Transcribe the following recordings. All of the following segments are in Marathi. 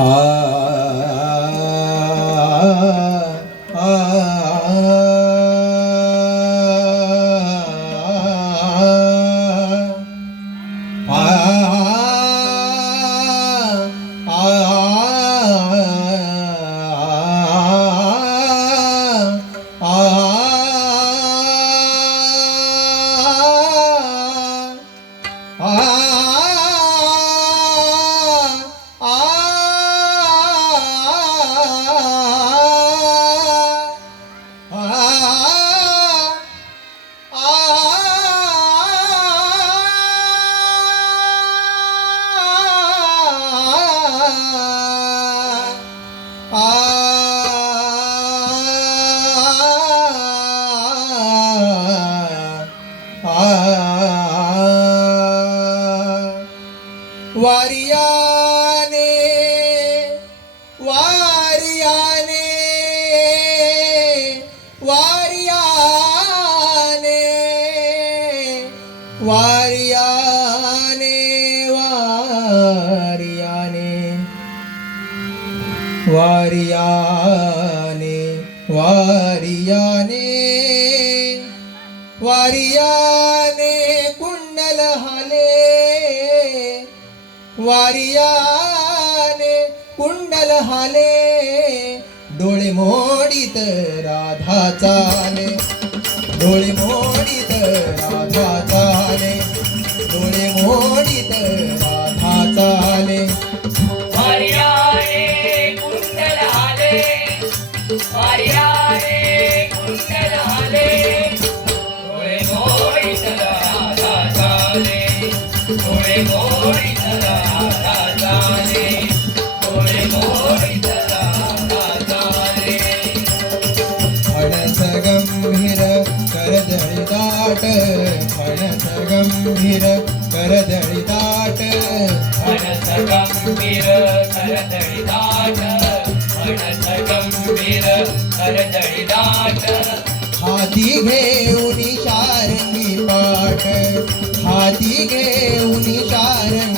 ah, ah, ah, ah. வாரியானே वारियाने वारियाने वारियाने कुंडल हाले वारियाने कुंडल हाले डोळे मोडीत राधा चाले डोळे मोडीत राधा चाले डोळे मोडीत राधा चाले. गंभीर करदळी दाट. मनस गंभीर करदळी दाट. मनस गंभीर करदळी दाट. हाती घेऊन शारंगी पाट हाती घेऊन शारंगी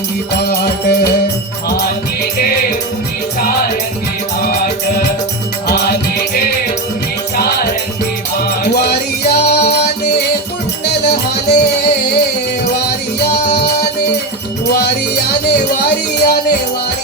Lani, Lani.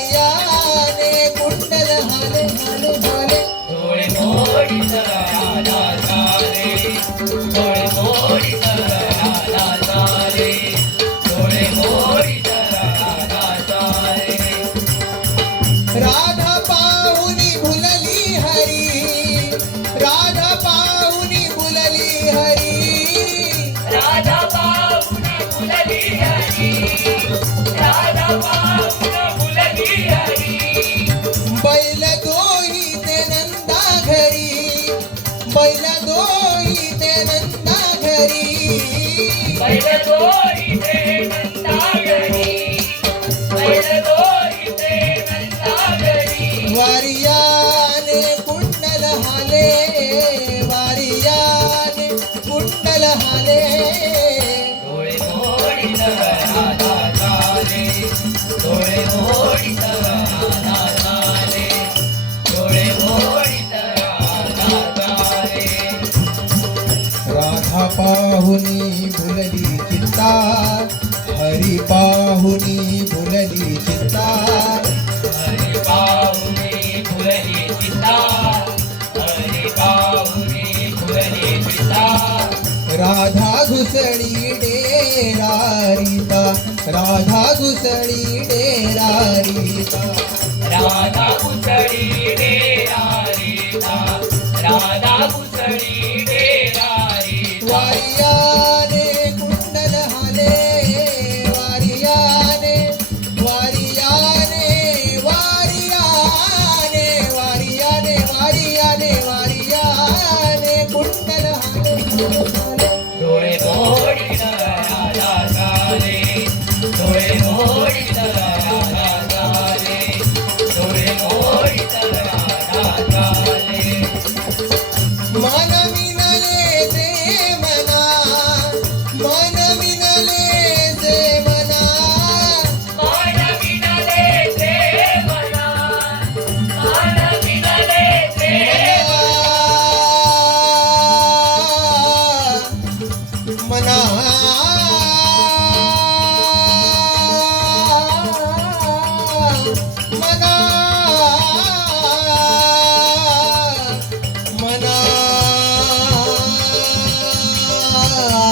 वारियाने कुंडल हाले वारियाने कुंडल हाले. पाहुनी भुलली चित्ता हरी पाहुनी भुलली हरी पाहुनी चिता. हरी पाहुनी फुलली चिता. राधा घुसळी डेरारिता राधा घुसळी डेरारिता राधा कुसळी Bye.